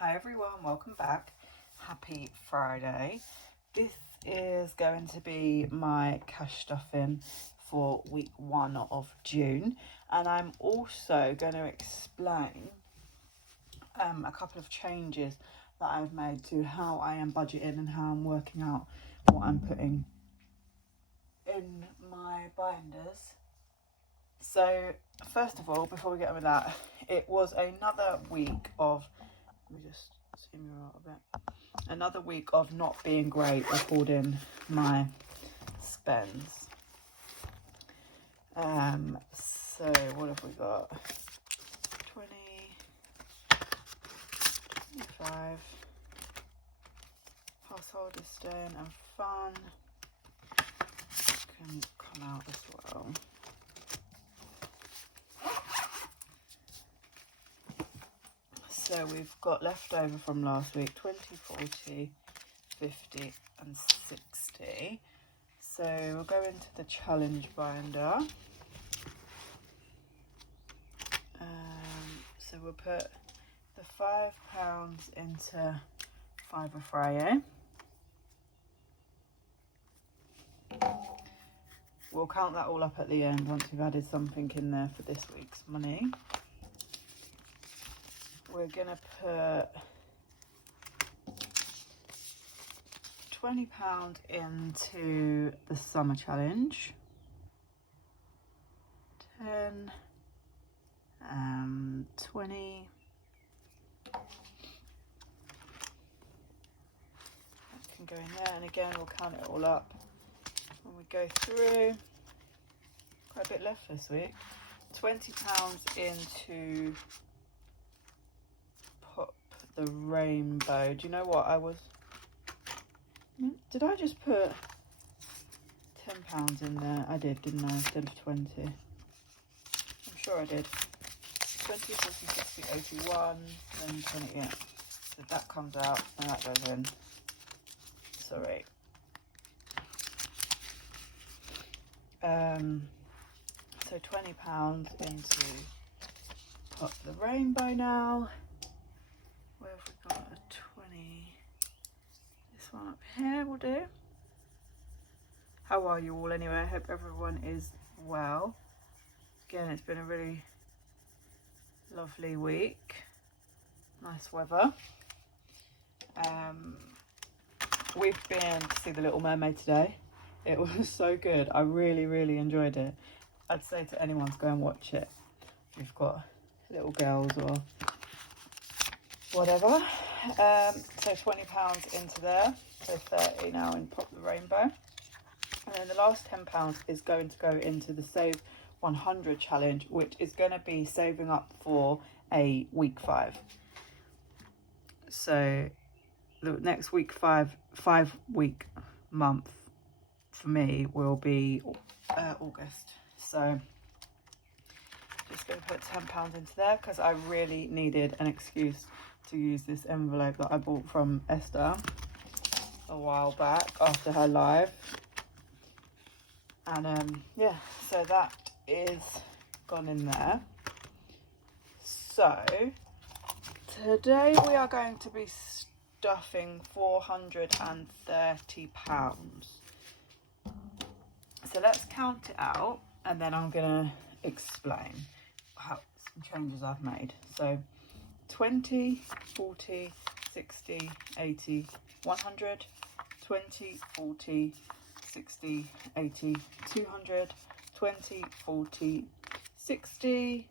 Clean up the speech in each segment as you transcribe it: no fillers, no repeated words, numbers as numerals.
Hi everyone, welcome back. Happy Friday. This is going to be my cash stuffing for week 1 of June, and I'm also going to explain a couple of changes that I've made to how I am budgeting and how I'm working out what I'm putting in my binders. So first of all, before we get on with that, it was another week of, let me just zoom you out a bit, another week of not being great recording my spends. So what have we got? 20, 25, household is staying and fun can come out as well. So we've got leftover from last week, 20, 40, 50 and 60. So we'll go into the challenge binder. So we'll put the £5 into Fiver Friday. We'll count that all up at the end once we've added something in there for this week's money. We're going to put £20 into the summer challenge. 10, 20. That can go in there, and again we'll count it all up when we go through. Quite a bit left this week. £20 into Pop the Rainbow. Do you know what did I just put £10 in there? I did, didn't I, instead of 20? I'm sure I did. 20, 40, 60, 81, then 20, yeah. So that comes out and that goes in. Sorry. So £20 into Pop the Rainbow now. Where have we got a 20? This one up here will do. How are you all anyway? I hope everyone is well. Again, it's been a really lovely week. Nice weather. We've been to see The Little Mermaid today. It was so good. I really enjoyed it. I'd say to anyone to go and watch it if you've got little girls or whatever. So £20 into there. So 30 now in Pop the Rainbow. And then the last £10 is going to go into the Save 100 challenge, which is going to be saving up for a week 5. So the next week 5 week month for me will be August. So just going to put £10 into there because I really needed an excuse to use this envelope that I bought from Esther a while back after her live. And yeah, so that is gone in there. So today we are going to be stuffing £430. So let's count it out and then I'm gonna explain some changes I've made. So 20, 40, 60, 80, 100, 20, 40, 60, 80, 200, 20, 40, 60,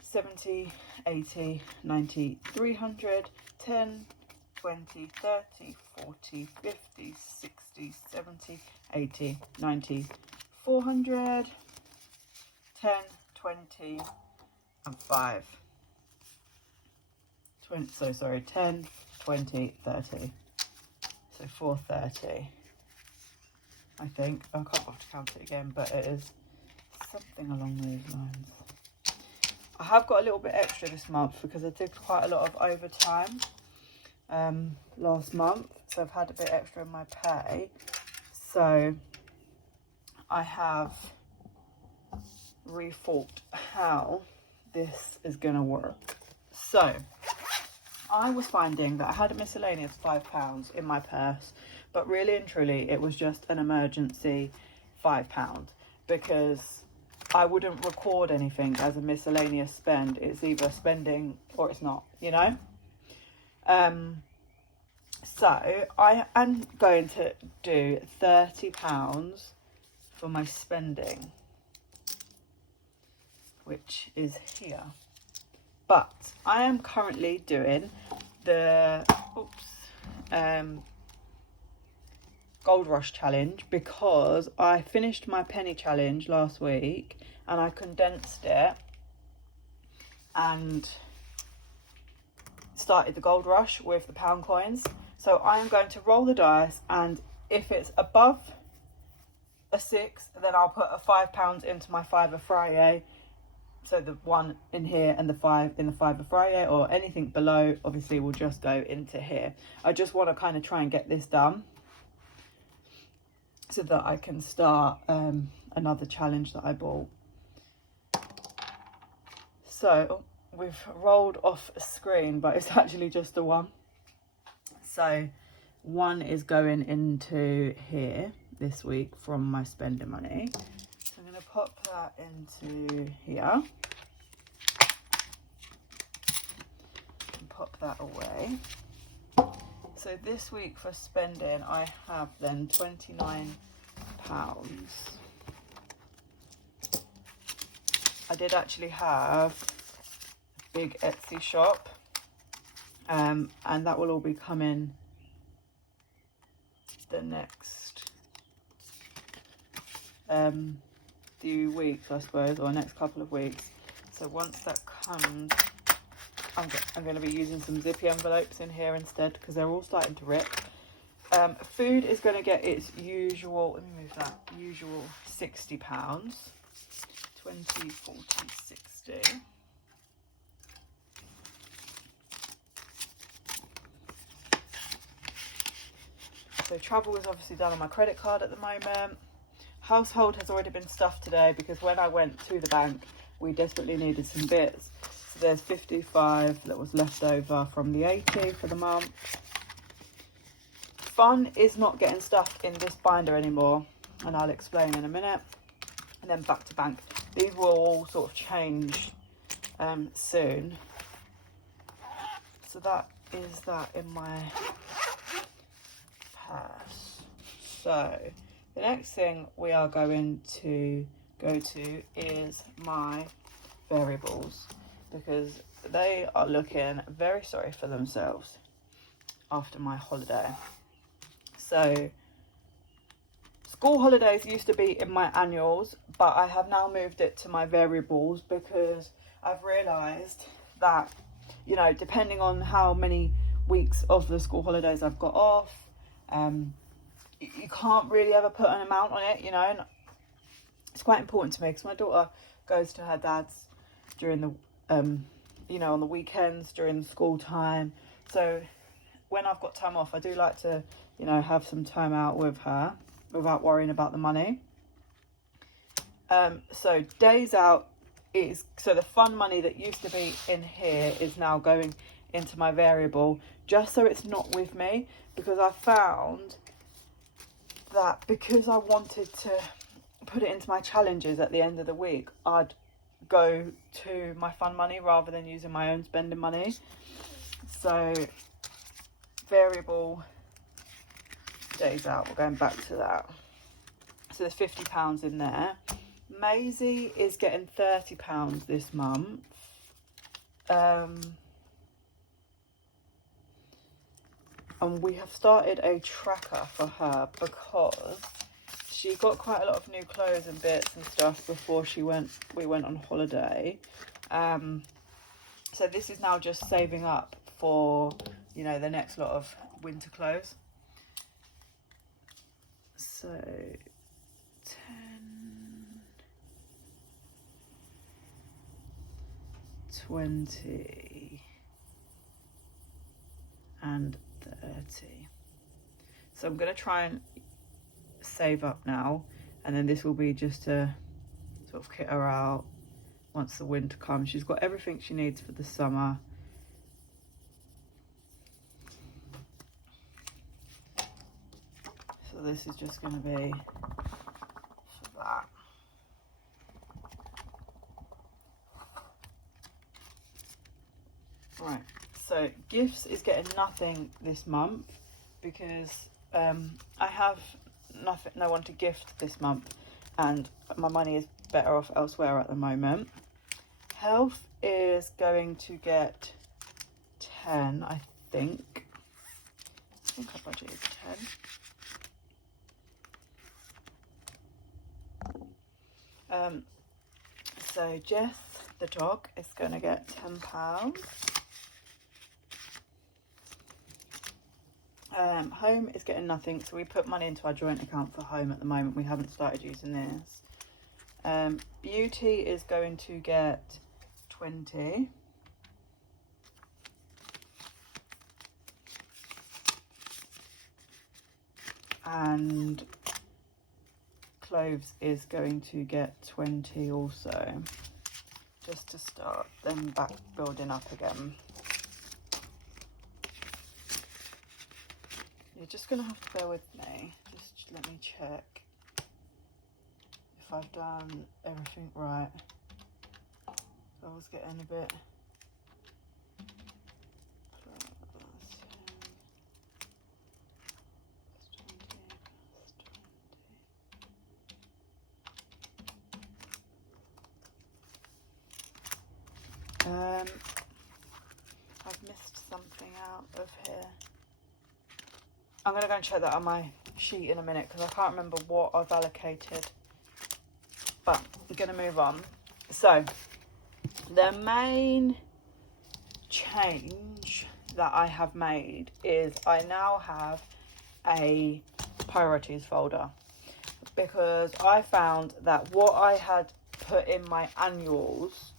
70, 80, 90, 300, 10, 20, 30, 40, 50, 60, 70, 80, 90, 400, 10, 20, and 5. 10, 20, 30. So 430, I think. I can't have to count it again, but it is something along those lines. I have got a little bit extra this month because I did quite a lot of overtime last month, so I've had a bit extra in my pay. So I have rethought how this is going to work. So I was finding that I had a miscellaneous £5 in my purse, but really and truly it was just an emergency £5, because I wouldn't record anything as a miscellaneous spend. It's either spending or it's not, you know. So I am going to do £30 for my spending, which is here. But I am currently doing the Gold Rush challenge, because I finished my penny challenge last week and I condensed it and started the Gold Rush with the pound coins. So I am going to roll the dice, and if it's above a 6, then I'll put a £5 into my Fiver Friday. So the 1 in here and the 5 in the Fiver Friday, or anything below obviously will just go into here. I just want to kind of try and get this done so that I can start another challenge that I bought. So we've rolled off screen, but it's actually just a 1. So 1 is going into here this week from my spending money. So I'm going to pop that into here and pop that away. So this week for spending, I have then £29. I did actually have a big Etsy shop, and that will all be coming the next few weeks, I suppose, or next couple of weeks. So once that comes, I'm going to be using some zippy envelopes in here instead, because they're all starting to rip. Food is going to get its usual, let me move that, usual £60. 20, 40, 60. So travel is obviously done on my credit card at the moment. Household has already been stuffed today, because when I went to the bank, we desperately needed some bits. So there's 55 that was left over from the 80 for the month. Fun is not getting stuffed in this binder anymore, and I'll explain in a minute. And then back to bank. These will all sort of change soon. So that is that in my purse. So the next thing we are going to go to is my variables, because they are looking very sorry for themselves after my holiday. So school holidays used to be in my annuals, but I have now moved it to my variables, because I've realised that, you know, depending on how many weeks of the school holidays I've got off, you can't really ever put an amount on it, you know. And it's quite important to me, because my daughter goes to her dad's during the, you know, on the weekends during the school time. So when I've got time off, I do like to, you know, have some time out with her without worrying about the money. So days out is, so the fun money that used to be in here is now going into my variable, just so it's not with me, because I found that because I wanted to put it into my challenges at the end of the week, I'd go to my fun money rather than using my own spending money. So variable days out, we're going back to that. So there's £50 in there. Maisie is getting £30 this month. And we have started a tracker for her, because she got quite a lot of new clothes and bits and stuff before we went on holiday. So this is now just saving up for, you know, the next lot of winter clothes. So 10, 20 and 30. So I'm going to try and save up now, and then this will be just to sort of kit her out once the winter comes. She's got everything she needs for the summer. this is just going to be for that. Right, so gifts is getting nothing this month because I have no one to gift this month, and my money is better off elsewhere at the moment. Health is going to get 10, I think. I think our budget is 10. So Jess, the dog, is going to get £10. Home is getting nothing, so we put money into our joint account for home at the moment. We haven't started using this. Beauty is going to get 20. And clothes is going to get 20 also, just to start them back building up again. You're just gonna have to bear with me. Just let me check if I've done everything right. I was getting a bit I've missed something out of here. I'm going to go and check that on my sheet in a minute because I can't remember what I've allocated. But I'm going to move on. So, the main change that I have made is I now have a priorities folder, because I found that what I had put in my annuals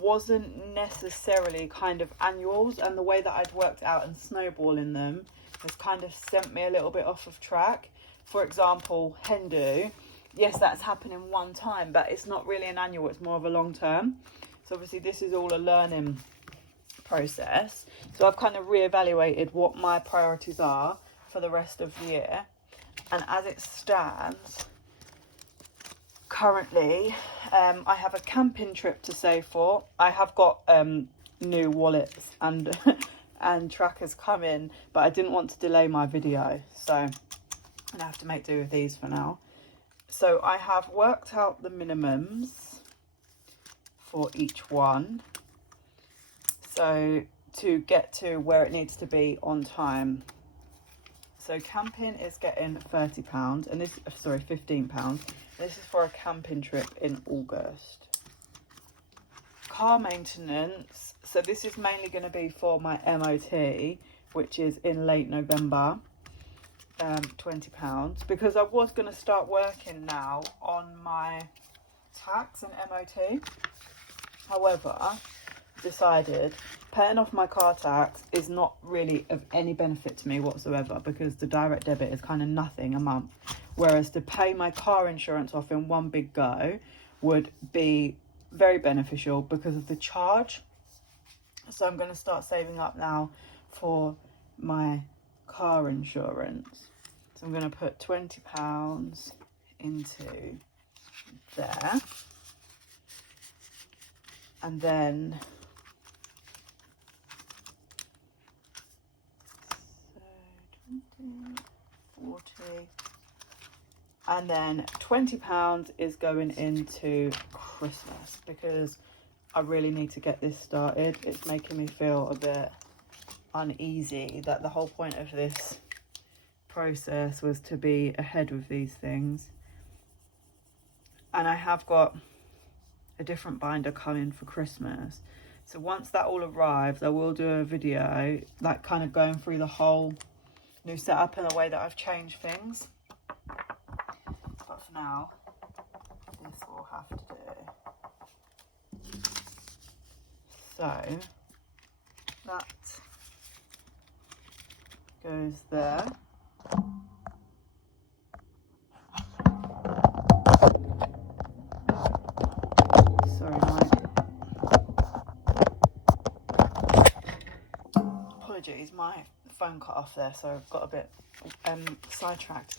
wasn't necessarily kind of annuals, and the way that I'd worked out and snowballing them has kind of sent me a little bit off of track. For example, Hindu, yes, that's happening one time, but it's not really an annual, it's more of a long term. So obviously this is all a learning process. So I've kind of reevaluated what my priorities are for the rest of the year. And as it stands, currently, I have a camping trip to save for. I have got new wallets and and trackers coming, but I didn't want to delay my video, so I'm gonna have to make do with these for now. So I have worked out the minimums for each one, so to get to where it needs to be on time. So camping is getting £30, and this, sorry, £15. This is for a camping trip in August. Car maintenance, so this is mainly going to be for my MOT, which is in late November. £20, because I was going to start working now on my tax and MOT. However, decided paying off my car tax is not really of any benefit to me whatsoever, because the direct debit is kind of nothing a month, whereas to pay my car insurance off in one big go would be very beneficial because of the charge. So I'm going to start saving up now for my car insurance. So I'm going to put £20 into there, and then 40, and then £20 is going into Christmas, because I really need to get this started. It's making me feel a bit uneasy that the whole point of this process was to be ahead with these things. And I have got a different binder coming for Christmas, so once that all arrives I will do a video like kind of going through the whole new setup and the way that I've changed things. But for now, this will have to do. So that goes there. Sorry, apologies, my phone cut off there, so I've got a bit sidetracked.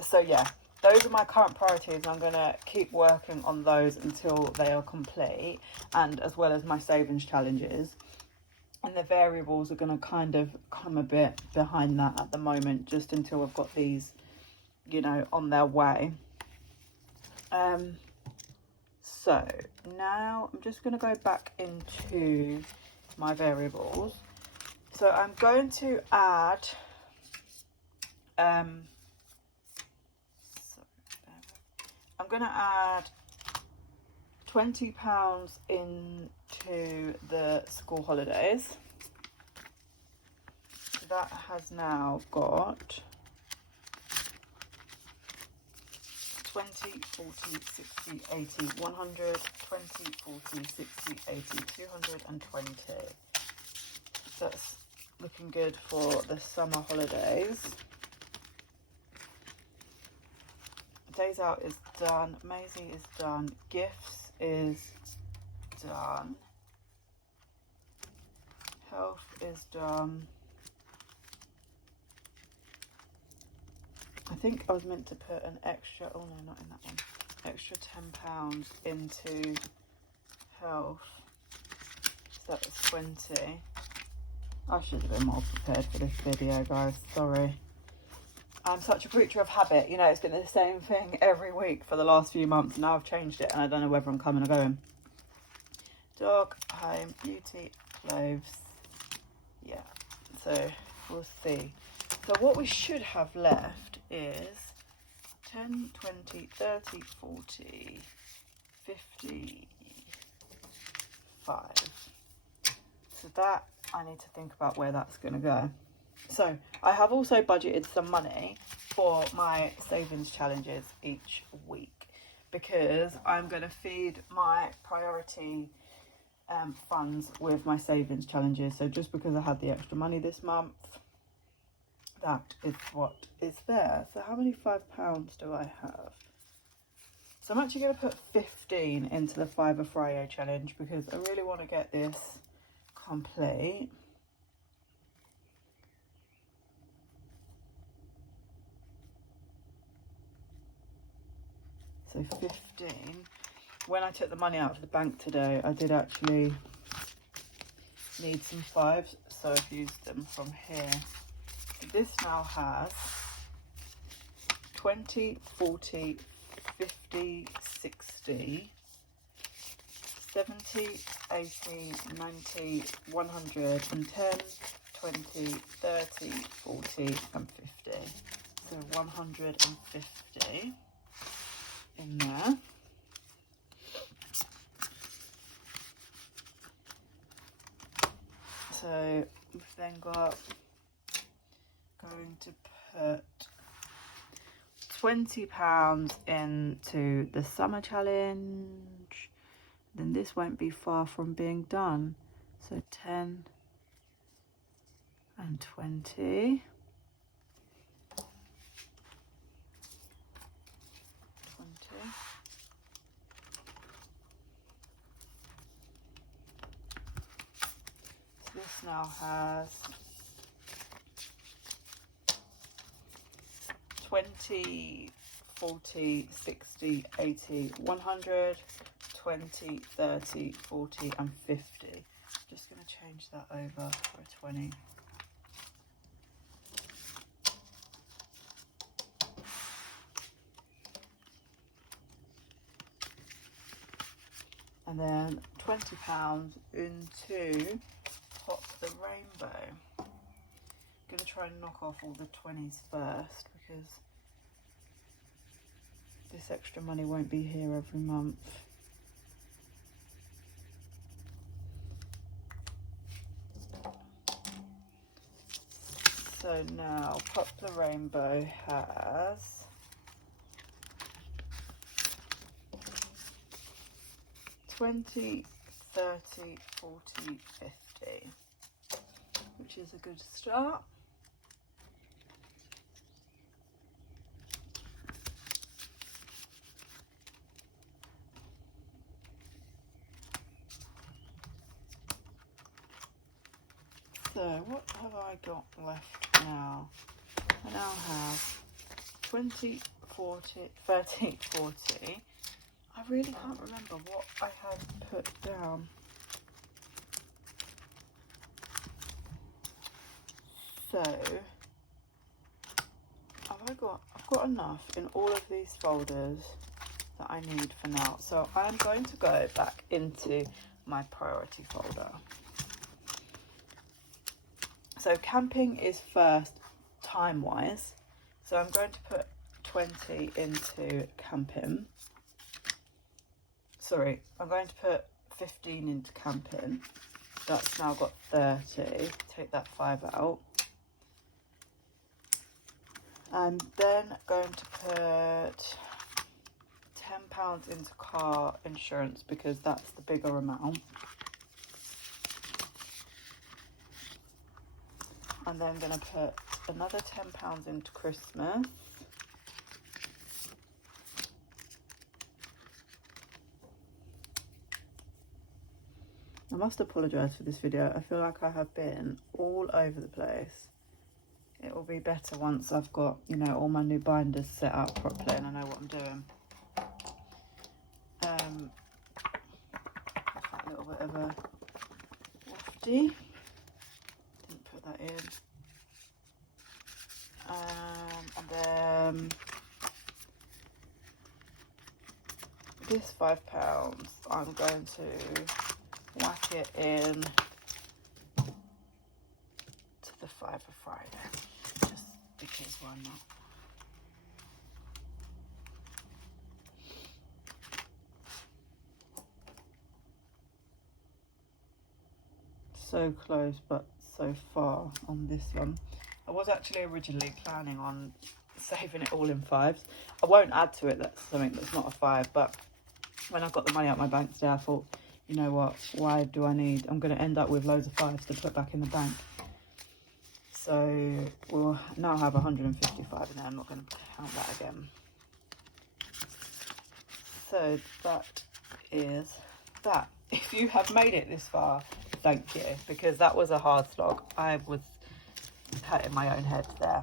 So yeah, those are my current priorities. I'm going to keep working on those until they are complete, and as well as my savings challenges. And the variables are going to kind of come a bit behind that at the moment, just until I've got these, you know, on their way. So now I'm just going to go back into my variables. So I'm going to add I'm going to add £20 into the school holidays. So that has now got 20, 40, 60, 80, 100, 20, 40, 60, 80, 220. That's looking good for the summer holidays. Days out is done. Maisie is done. Gifts is done. Health is done. I think I was meant to put an extra, oh no, not in that one, extra £10 into health. So that was 20. I should have been more prepared for this video, guys, sorry. I'm such a creature of habit, you know, it's been the same thing every week for the last few months. Now I've changed it and I don't know whether I'm coming or going. Dog, home, beauty, clothes. Yeah, so we'll see. So what we should have left is 10, 20, 30, 40, 55. So that, I need to think about where that's going to go. So I have also budgeted some money for my savings challenges each week, because I'm going to feed my priority funds with my savings challenges. So just because I had the extra money this month, that is what is there. So how many £5 do I have? So I'm actually going to put 15 into the Fiver Friday challenge, because I really want to get this complete. So 15. When I took the money out of the bank today, I did actually need some fives, so I've used them from here. This now has 20, 40, 50, 60, 70, 80, 90, 110, 20, 30, 40 and 50. So 150 in there. So we've then got, going to put £20 into the summer challenge. Then this won't be far from being done. So 10 and 20. 20. So this now has 20, 40, 60, 80, 100, 20, 30, 40 and 50. Just going to change that over for a 20. And then £20 into Pop the Rainbow. I'm going to try and knock off all the 20s first, because this extra money won't be here every month. So now Pop the Rainbow has 20, 30, 40, 50, which is a good start. So what have I got left now? I now have 20, 40, 30, 40. I really can't remember what I had put down. So I've got enough in all of these folders that I need for now. So I'm going to go back into my priority folder. So camping is first time wise. So I'm going to put 20 into camping. Sorry, I'm going to put 15 into camping. That's now got 30. Take that 5 out. I'm then going to put £10 into car insurance because that's the bigger amount. And then I'm going to put another £10 into Christmas. I must apologise for this video. I feel like I have been all over the place. It will be better once I've got, you know, all my new binders set up properly and I know what I'm doing. A little bit of a wafty. Didn't put that in. And then this £5, I'm going to whack it in to the 5 for Friday, just because why not? So close but so far on this one. I was actually originally planning on saving it all in 5s. I won't add to it that's something that's not a 5, but when I got the money out of my bank today I thought, you know what, why do I need, I'm going to end up with loads of 5s to put back in the bank. So we'll now have 155 in there. I'm not going to count that again. So that is that. If you have made it this far, thank you, because that was a hard slog. I was hurting my own head there.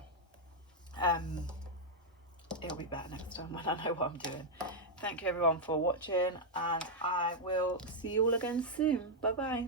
It'll be better next time when I know what I'm doing. Thank you everyone for watching, and I will see you all again soon. Bye bye.